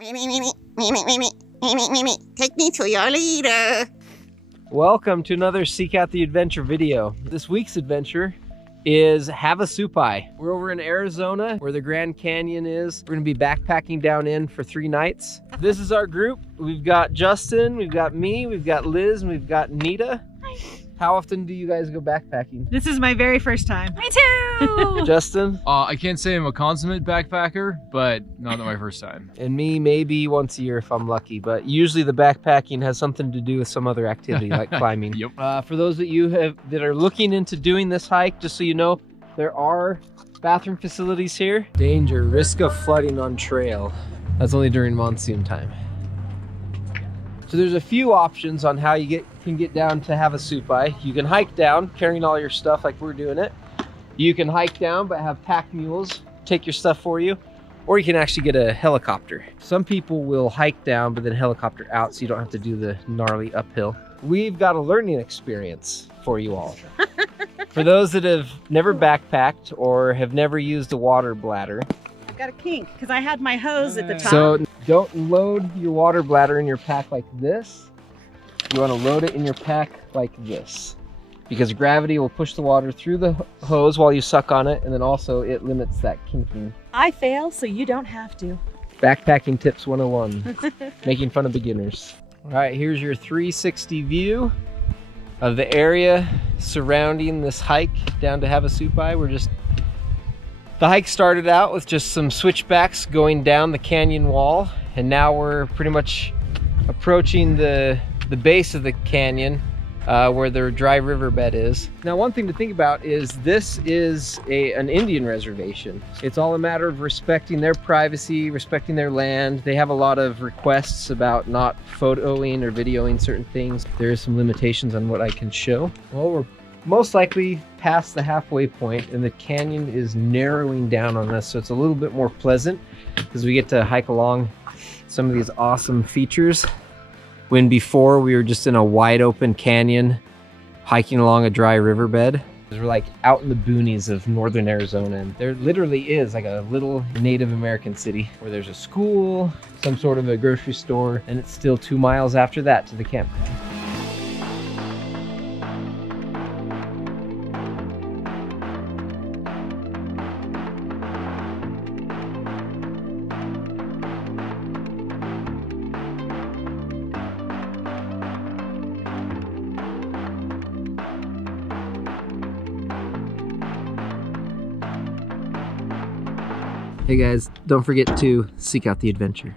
Take me to your leader. Welcome to another Seek Out the Adventure video. This week's adventure is Havasupai. We're over in Arizona where the Grand Canyon is. We're gonna be backpacking down in for 3 nights. This is our group. We've got Justin, we've got me, we've got Liz, and we've got Nita. Hi. How often do you guys go backpacking? This is my very first time. Me too! Justin? I can't say I'm a consummate backpacker, but not my first time. And me, maybe once a year if I'm lucky, but usually the backpacking has something to do with some other activity like climbing. Yep. For those that that are looking into doing this hike, just so you know, there are bathroom facilities here. Danger, risk of flooding on trail. That's only during monsoon time. So there's a few options on how you can get down to Havasupai. You can hike down, carrying all your stuff like we're doing it. You can hike down, but have pack mules take your stuff for you. Or you can actually get a helicopter. Some people will hike down, but then helicopter out so you don't have to do the gnarly uphill. We've got a learning experience for you all. For those that have never backpacked or have never used a water bladder. I've got a kink because I had my hose at the top. So don't load your water bladder in your pack like this. You want to load it in your pack like this, because gravity will push the water through the hose while you suck on it, and then also it limits that kinking. I fail, so you don't have to. Backpacking tips 101, making fun of beginners. All right, here's your 360 view of the area surrounding this hike down to Havasupai. The hike started out with just some switchbacks going down the canyon wall, and now we're pretty much approaching the base of the canyon where the dry riverbed is. Now, one thing to think about is this is an Indian reservation. It's all a matter of respecting their privacy, respecting their land. They have a lot of requests about not photoing or videoing certain things. There is some limitations on what I can show. Well, we're most likely past the halfway point, and the canyon is narrowing down on us, so it's a little bit more pleasant because we get to hike along some of these awesome features, when before we were just in a wide open canyon hiking along a dry riverbed. We're like out in the boonies of northern Arizona, and there literally is like a little Native American city where there's a school, some sort of a grocery store, and it's still 2 miles after that to the campground. Hey guys, don't forget to seek out the adventure.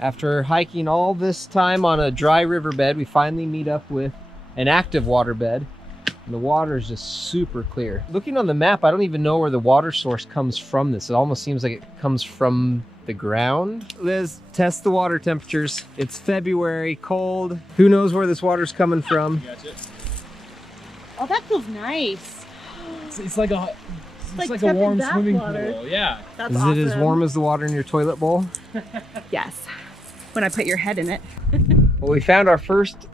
After hiking all this time on a dry riverbed, we finally meet up with an active waterbed, and the water is just super clear. Looking on the map, I don't even know where the water source comes from this. It almost seems like it comes from the ground. Liz, test the water temperatures. It's February, cold. Who knows where this water's coming from? Oh, that feels nice. It's like a warm swimming pool. Yeah. That's Is awesome. it as warm as the water in your toilet bowl? Yes. When I put your head in it. Well, we found our first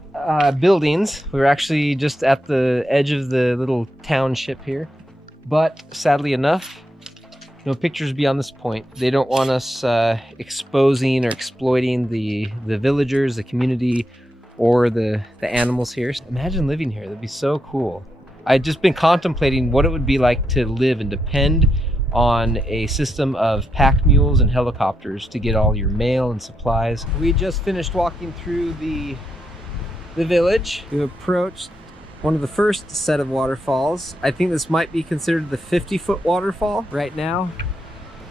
buildings. We were actually just at the edge of the little township here, but sadly enough, no pictures beyond this point. They don't want us exposing or exploiting the villagers, the community, or the animals here. Imagine living here, that'd be so cool. I'd just been contemplating what it would be like to live and depend on a system of pack mules and helicopters to get all your mail and supplies. We just finished walking through the village. We approached one of the first set of waterfalls. I think this might be considered the 50-foot waterfall right now.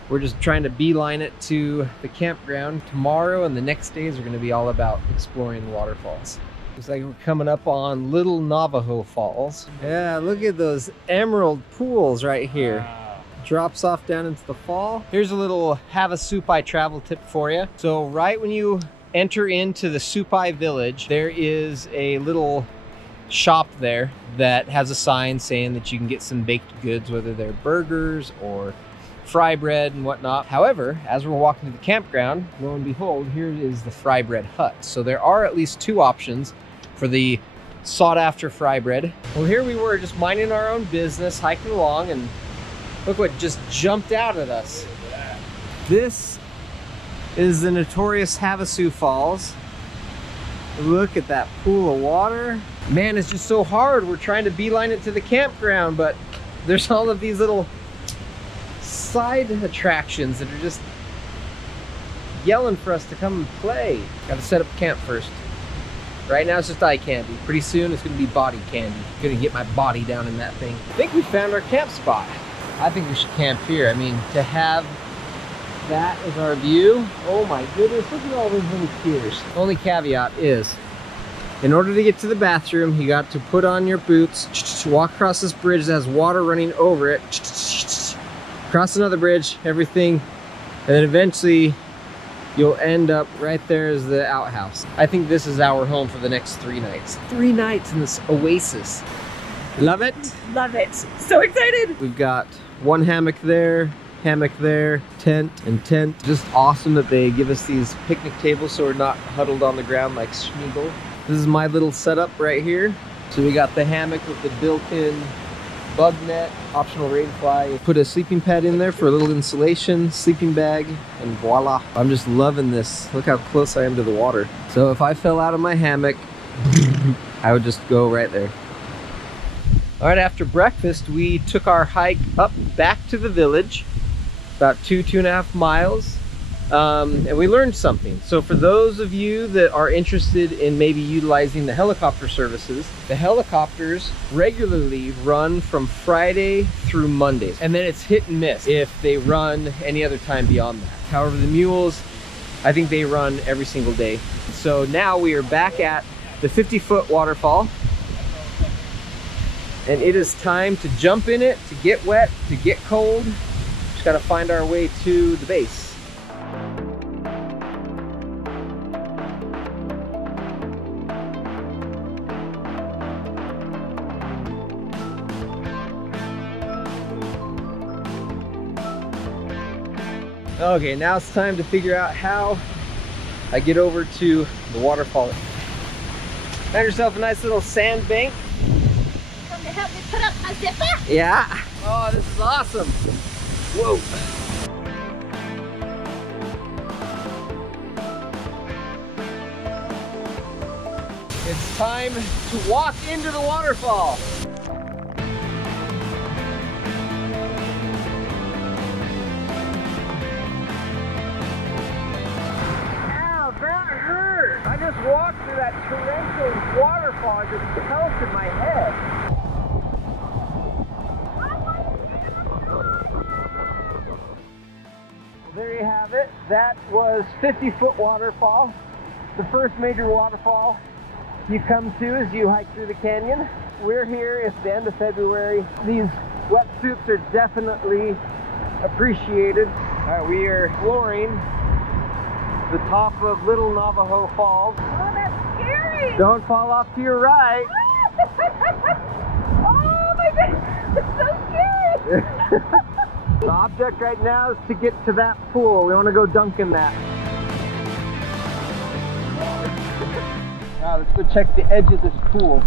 We're just trying to beeline it to the campground. Tomorrow and the next days are going to be all about exploring the waterfalls. Looks like we're coming up on Little Navajo Falls. Yeah, look at those emerald pools right here. Wow. Drops off down into the fall. Here's a little Havasupai travel tip for you. So right when you enter into the Supai village, there is a little shop there that has a sign saying that you can get some baked goods, whether they're burgers or fry bread and whatnot. However, as we're walking to the campground, lo and behold, here is the fry bread hut. So there are at least 2 options for the sought after fry bread. Well, here we were just minding our own business, hiking along, and Look what just jumped out at us. This is the notorious Havasu Falls. Look at that pool of water. Man, it's just so hard. We're trying to beeline it to the campground, but there's all of these little side attractions that are just yelling for us to come and play. Gotta set up camp first. Right now it's just eye candy. Pretty soon it's gonna be body candy. Gonna get my body down in that thing. I think we found our camp spot. I think we should camp here. I mean, to have that as our view, oh my goodness, look at all those little piers. The only caveat is, in order to get to the bathroom, you got to put on your boots, walk across this bridge that has water running over it, cross another bridge, everything, and then eventually you'll end up right there as the outhouse. I think this is our home for the next 3 nights. 3 nights in this oasis. Love it? Love it. So excited. We've got 1 hammock there, tent and tent. Just awesome that they give us these picnic tables so we're not huddled on the ground like Schmeagle. This is my little setup right here. So we got the hammock with the built-in bug net, optional rain fly. Put a sleeping pad in there for a little insulation, sleeping bag, and voila. I'm just loving this. Look how close I am to the water. So if I fell out of my hammock, I would just go right there. All right, after breakfast, we took our hike up back to the village, about 2.5 miles, and we learned something. So for those of you that are interested in maybe utilizing the helicopter services, the helicopters regularly run from Friday through Mondays, and then it's hit and miss if they run any other time beyond that. However, the mules, I think they run every single day. So now we are back at the 50-foot waterfall, and it is time to jump in it, to get wet, to get cold. Just gotta find our way to the base. Okay, now it's time to figure out how I get over to the waterfall. Find yourself a nice little sand bank. Come to help me put up my zipper? Yeah. Oh, this is awesome. Whoa. It's time to walk into the waterfall. Ow, that hurt. I just walked through that torrential waterfall. I just pelted my head. There you have it. That was 50-foot waterfall. The first major waterfall you come to as you hike through the canyon. We're here, it's the end of February. These wetsuits are definitely appreciated. All right, we are exploring the top of Little Navajo Falls. Oh, that's scary. Don't fall off to your right. Oh my goodness, it's so scary. The object right now is to get to that pool. We want to go dunk in that. Now let's go check the edge of this pool.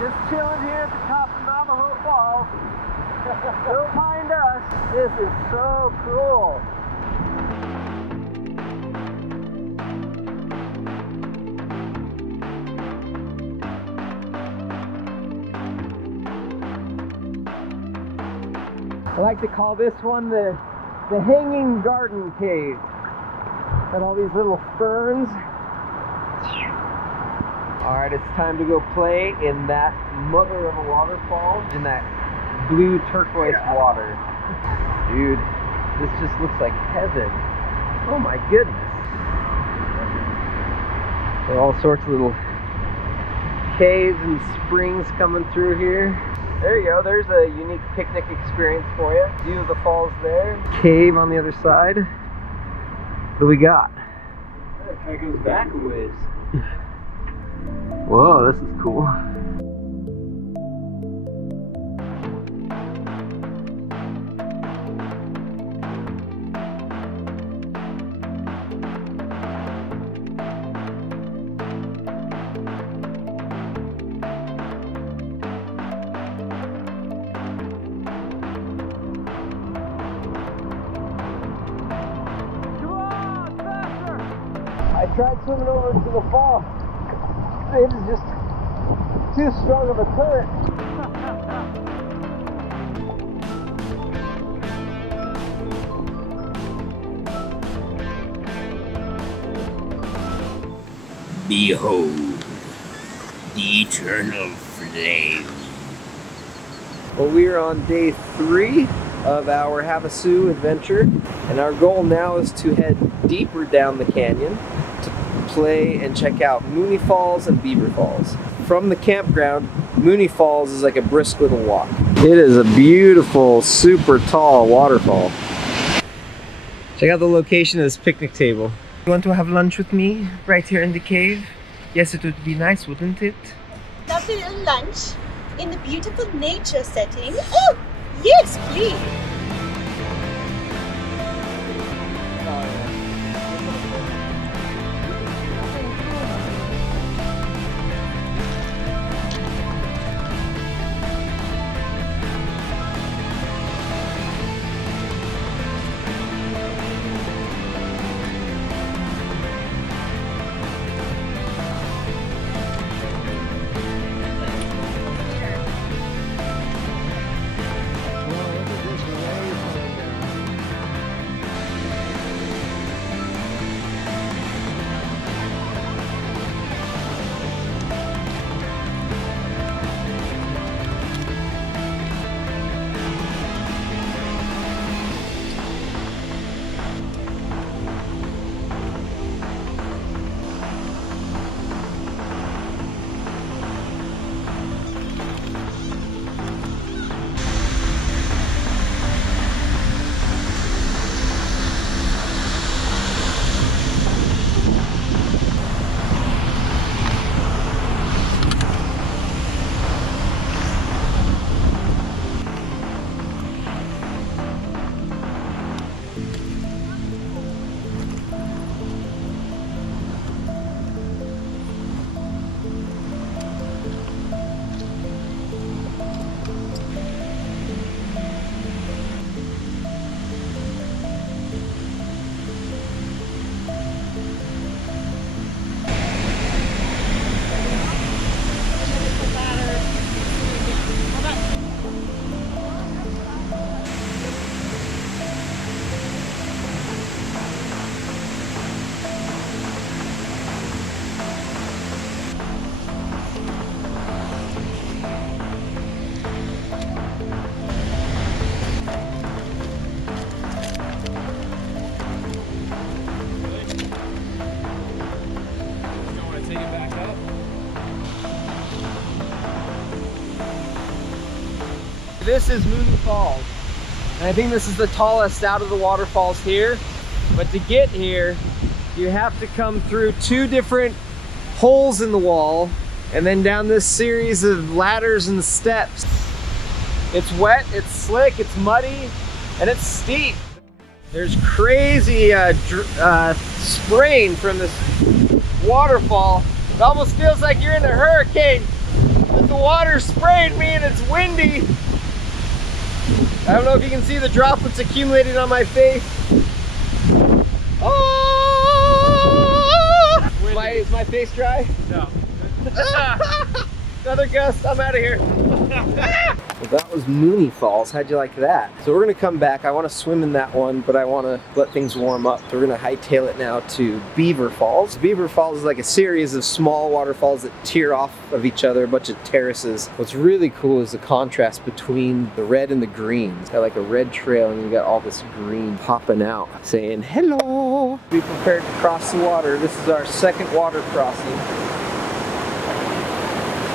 Just chilling here at the top of Navajo Falls. Don't mind us. This is so cool. I like to call this one the hanging garden cave. Got all these little ferns. All right, it's time to go play in that mother of a waterfall, in that blue turquoise water. Dude, this just looks like heaven. Oh my goodness. There are all sorts of little caves and springs coming through here. There you go, there's a unique picnic experience for you. View of the falls there. Cave on the other side. What do we got? That goes back a ways. Whoa, this is cool. I tried swimming over to the fall. It is just too strong of a current. Behold, the eternal flame. Well, we are on day 3 of our Havasu adventure, and our goal now is to head deeper down the canyon to play and check out Mooney Falls and Beaver Falls. From the campground, Mooney Falls is like a brisk little walk. It is a beautiful, super tall waterfall. Check out the location of this picnic table. You want to have lunch with me right here in the cave? Yes, it would be nice, wouldn't it? Lovely little lunch in the beautiful nature setting. Oh, yes, please. This is Mooney Falls, and I think this is the tallest out of the waterfalls here. But to get here, you have to come through 2 different holes in the wall and then down this series of ladders and steps. It's wet, it's slick, it's muddy, and it's steep. There's crazy spraying from this waterfall. It almost feels like you're in a hurricane. But the water sprayed me and it's windy. I don't know if you can see the droplets accumulating on my face. Oh! Is my face dry? No. Another gust, I'm out of here. Well, that was Mooney Falls. How'd you like that? So we're gonna come back. I wanna swim in that one, but I wanna let things warm up. So we're gonna hightail it now to Beaver Falls. Beaver Falls is like a series of small waterfalls that tear off of each other, a bunch of terraces. What's really cool is the contrast between the red and the green. It's got like a red trail and you got all this green popping out, saying hello. Be prepared to cross the water. This is our 2nd water crossing.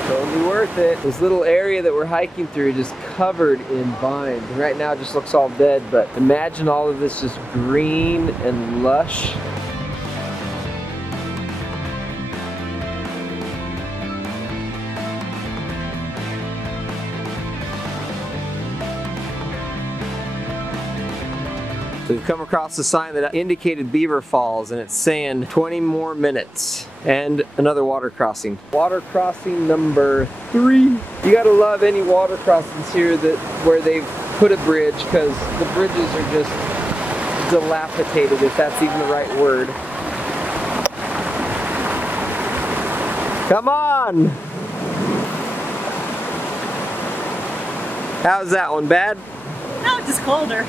Totally worth it. This little area that we're hiking through just covered in vines. And right now it just looks all dead, but imagine all of this just green and lush. So we've come across a sign that indicated Beaver Falls, and it's saying 20 more minutes and another water crossing. Water crossing number 3. You gotta love any water crossings here where they've put a bridge, because the bridges are just dilapidated, if that's even the right word. Come on! How's that one? Bad? No, it's just colder.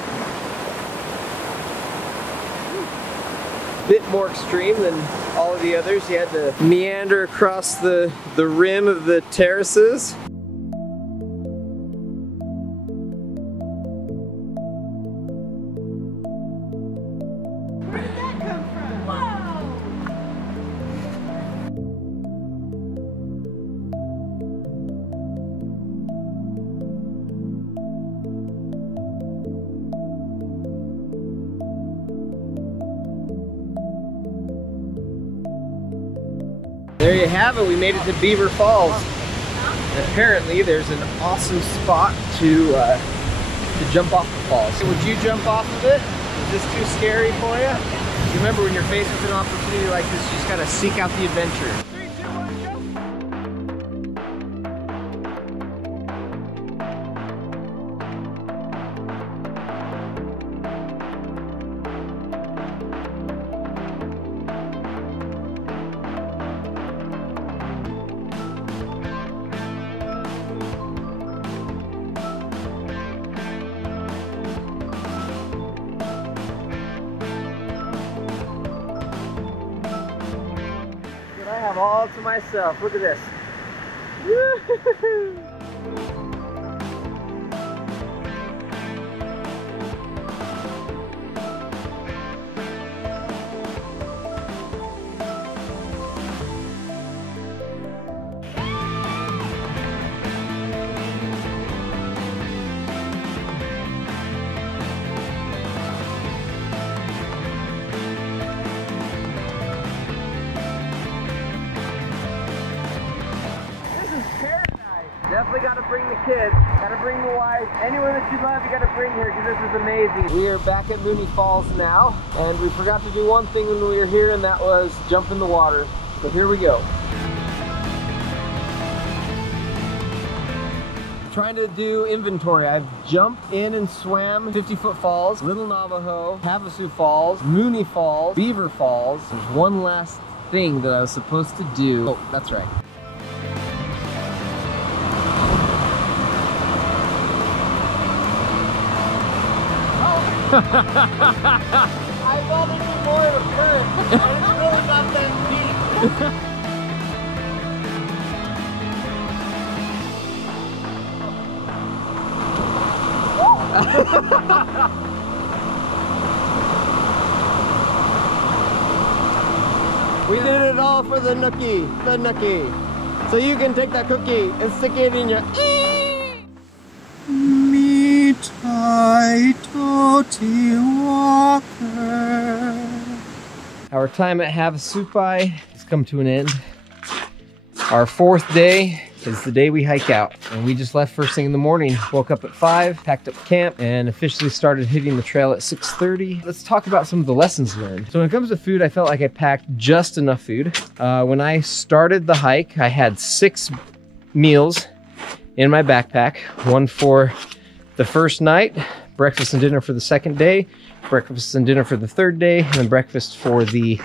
Bit more extreme than all of the others. You had to meander across the rim of the terraces. Where did that come from? Wow! There you have it. We made it to Beaver Falls. And apparently there's an awesome spot to jump off the falls. So would you jump off of it? Is this too scary for you? You remember when you're faced with an opportunity like this, you just gotta seek out the adventure. 3, 2, 1, jump! I have all to myself. Look at this. Woo-hoo-hoo. Definitely got to bring the kids, got to bring the wife, anyone that you love, you got to bring here because this is amazing. We are back at Mooney Falls now, and we forgot to do one thing when we were here, and that was jump in the water. So here we go. Trying to do inventory. I've jumped in and swam 50-foot falls, Little Navajo, Havasupai Falls, Mooney Falls, Beaver Falls. There's one last thing that I was supposed to do. Oh, that's right. I thought there'd be more of a current, and it's really not that deep. We did it all for the nookie, so you can take that cookie and stick it in your Our time at Havasupai has come to an end. Our 4th day is the day we hike out, and we just left first thing in the morning. Woke up at 5, packed up camp, and officially started hitting the trail at 6:30. Let's talk about some of the lessons learned. So when it comes to food, I felt like I packed just enough food. When I started the hike, I had 6 meals in my backpack, one for the first night, breakfast and dinner for the 2nd day, breakfast and dinner for the 3rd day, and then breakfast for the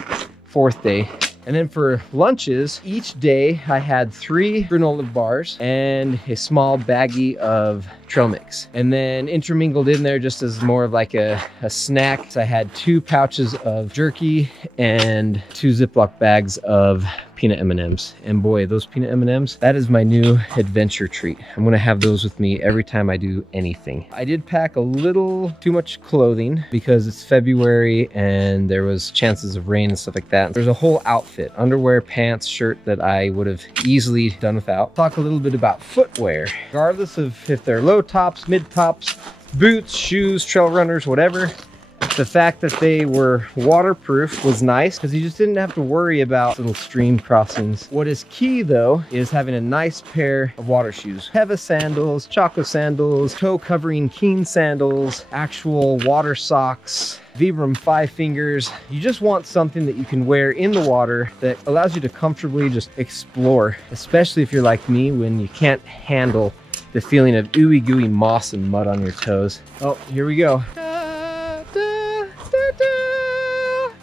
4th day. And then for lunches, each day I had 3 granola bars and a small baggie of trail mix. And then intermingled in there just as more of like a snack, I had 2 pouches of jerky and 2 Ziploc bags of peanut M&Ms. And boy, those peanut M&Ms, that is my new adventure treat. I'm gonna have those with me every time I do anything. I did pack a little too much clothing because it's February and there was chances of rain and stuff like that. There's a whole outfit, underwear, pants, shirt that I would have easily done without. Talk a little bit about footwear. Regardless of if they're low tops, mid tops, boots, shoes, trail runners, whatever, the fact that they were waterproof was nice because you just didn't have to worry about little stream crossings. What is key though is having a nice pair of water shoes. Heva sandals, Choco sandals, toe covering Keen sandals, actual water socks, Vibram 5 fingers. You just want something that you can wear in the water that allows you to comfortably just explore, especially if you're like me when you can't handle the feeling of ooey gooey moss and mud on your toes. Oh, here we go.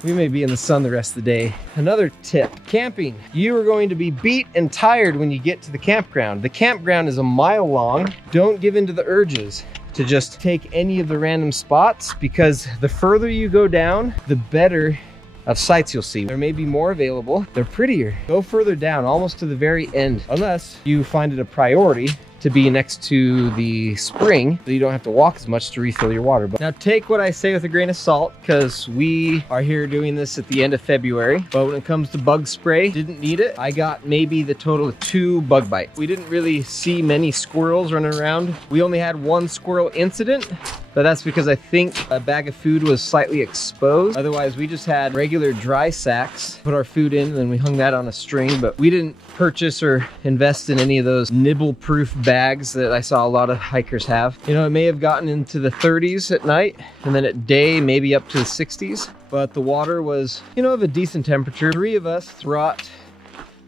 we may be in the sun the rest of the day. Another tip, camping. You are going to be beat and tired when you get to the campground. The campground is a mile long. Don't give in to the urges to just take any of the random spots, because the further you go down, the better of sites you'll see. There may be more available. They're prettier. Go further down, almost to the very end, unless you find it a priority to be next to the spring, so you don't have to walk as much to refill your water. But now take what I say with a grain of salt, because we are here doing this at the end of February. But when it comes to bug spray, didn't need it. I got maybe the total of 2 bug bites. We didn't really see many squirrels running around. We only had 1 squirrel incident, but that's because I think a bag of food was slightly exposed. Otherwise, we just had regular dry sacks, put our food in, and then we hung that on a string. But we didn't purchase or invest in any of those nibble-proof bags that I saw a lot of hikers have. You know, it may have gotten into the 30s at night, and then at day, maybe up to the 60s. But the water was, you know, of a decent temperature. 3 of us brought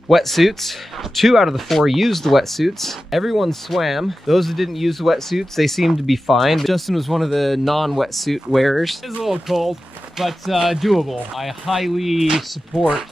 wetsuits. 2 out of the 4 used the wetsuits. Everyone swam. Those that didn't use the wetsuits, they seemed to be fine. Justin was one of the non-wetsuit wearers. It's a little cold, but doable. I highly support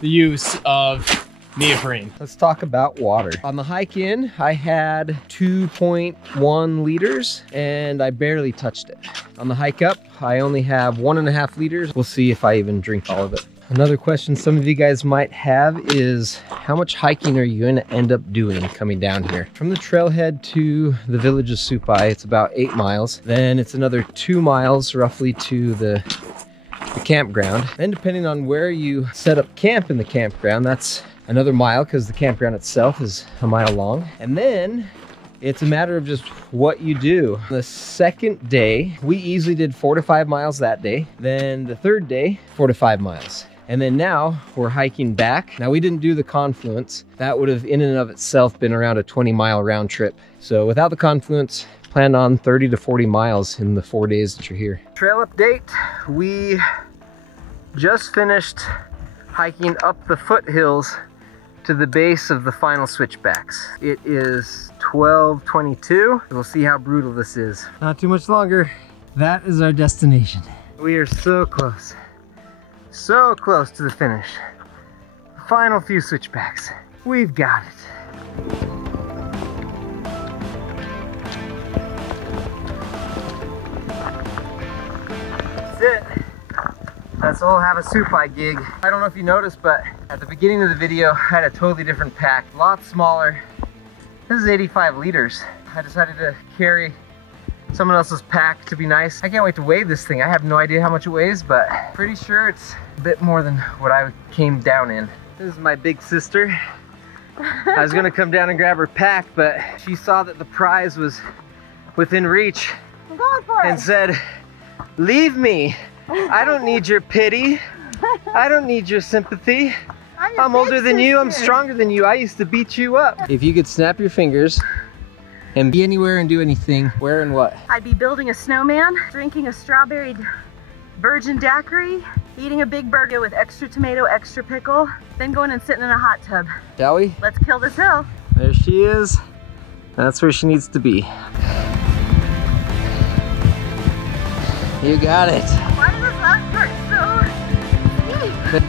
the use of neoprene. Let's talk about water. On the hike in, I had 2.1 liters and I barely touched it. On the hike up, I only have 1.5 liters. We'll see if I even drink all of it. Another question some of you guys might have is, how much hiking are you going to end up doing coming down here? From the trailhead to the village of Supai, it's about 8 miles. Then it's another 2 miles roughly to the campground. And depending on where you set up camp in the campground, that's another mile, because the campground itself is a mile long. And then it's a matter of just what you do. The second day, we easily did 4 to 5 miles that day. Then the third day, 4 to 5 miles. And then now we're hiking back. Now we didn't do the confluence. That would have in and of itself been around a 20-mile round trip. So without the confluence, plan on 30 to 40 miles in the 4 days that you're here. Trail update, we just finished hiking up the foothills to the base of the final switchbacks. It is 12:22. We'll see how brutal this is. Not too much longer. That is our destination. We are so close to the finish. Final few switchbacks. We've got it. That's it. That's the whole Havasupai gig. I don't know if you noticed, but at the beginning of the video, I had a totally different pack, a lot smaller. This is 85 liters. I decided to carry someone else's pack to be nice. I can't wait to weigh this thing. I have no idea how much it weighs, but pretty sure it's a bit more than what I came down in. This is my big sister. I was gonna come down and grab her pack, but she saw that the prize was within reach I'm going for it. and said, "Leave me. I don't need your pity. I don't need your sympathy. I'm older than you, I'm stronger than you. I used to beat you up." If you could snap your fingers and be anywhere and do anything, where and what? I'd be building a snowman, drinking a strawberry virgin daiquiri, eating a big burger with extra tomato, extra pickle, then going and sitting in a hot tub. Shall we? Let's kill this hill. There she is. That's where she needs to be. You got it. Why does this last part so steep?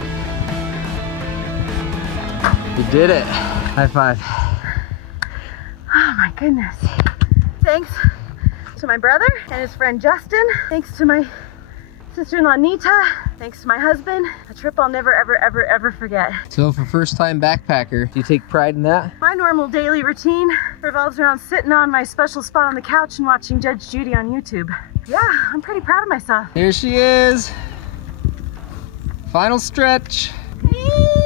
You did it. High five. Oh my goodness. Thanks to my brother and his friend Justin. Thanks to my sister-in-law Nita. Thanks to my husband. A trip I'll never, ever, ever, ever forget. So for first-time backpacker, do you take pride in that? My normal daily routine revolves around sitting on my special spot on the couch and watching Judge Judy on YouTube. Yeah, I'm pretty proud of myself. Here she is. Final stretch. Hey.